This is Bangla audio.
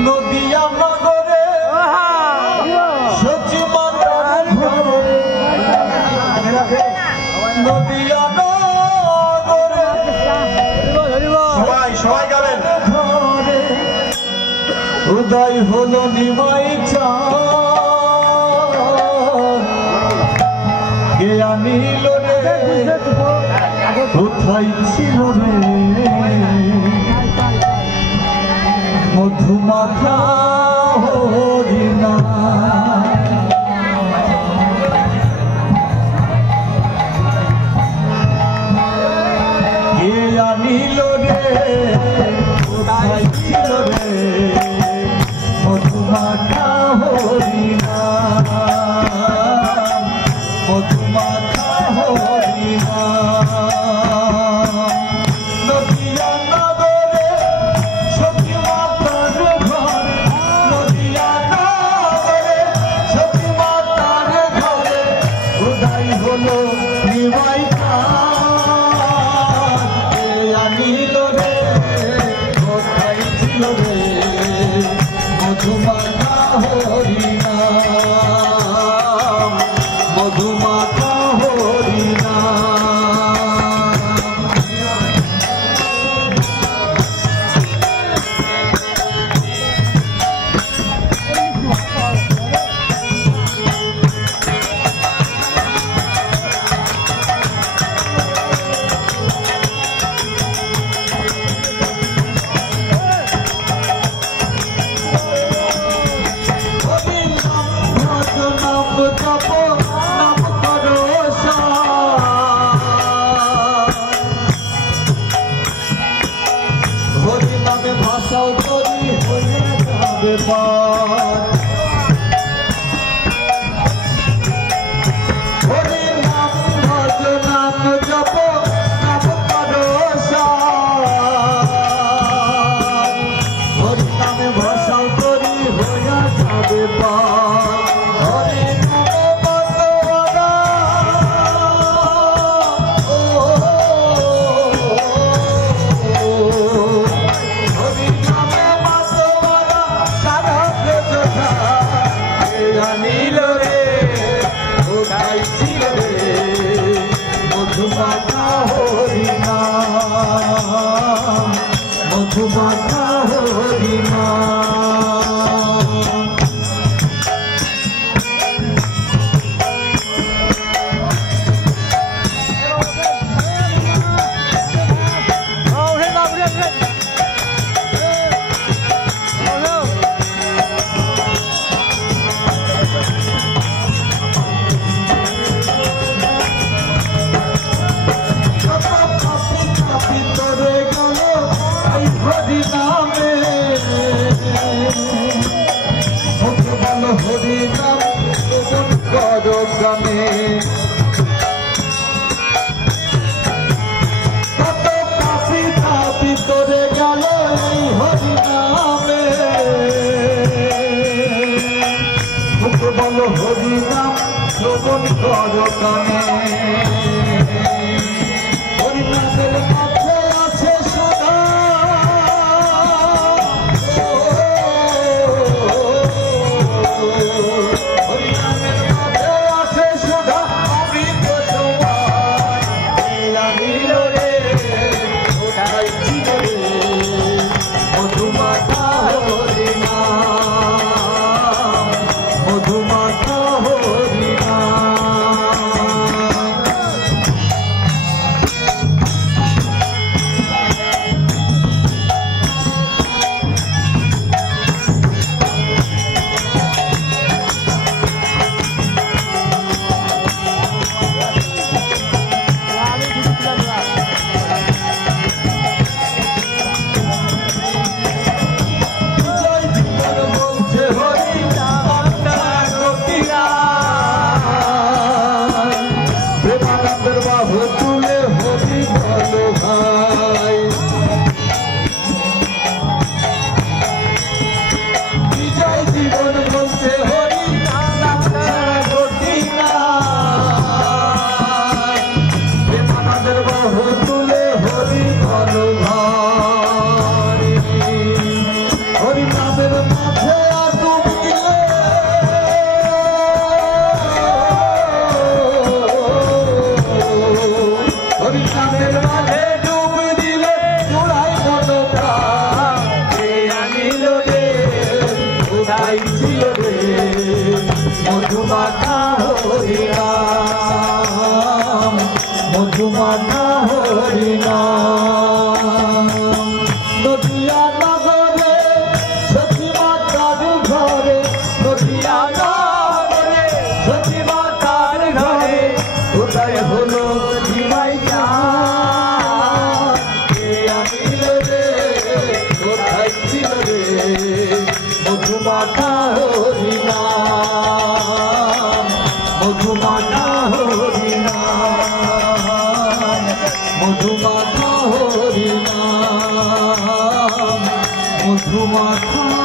নদিয়া নগরে সচিমাতার ঘরে নদিয়া নগরে সবাই গাবেন ঘরে উদয় হলো নিমাই চাঁদ কে আনিল রে কোথায় ছিল রে মধুমাখা হরিণা কে আনিল রে কোথায় ছিল রে মধুমাখা হরিণা মধুমাখা হরিণা মধুমাখা হরিণা মধুমাখা হরিণা ভাষাও করি হয়ে যাবে হরি নাম ভজ নাম জপ নাম করো হরি নামে ভাষাও করি হয়ে যাবে হরি মধুমাখা হরিণা মধুমাখা হরিণা কোথায় ছিল রে মধুমাখা হরিনাম মধুমাখা হরিনাম নদিয়া নগরে সতী মাতার ঘরে নদিয়া নগরে সতী মাতার ঘরে কোথায় হলো নিমাই চাঁদ কে আনিল রে কোথায় ছিল রে মধুমাখা হরিনাম মধুমাখা হরিনাম মধুমাখা হরিনাম মধুমাখা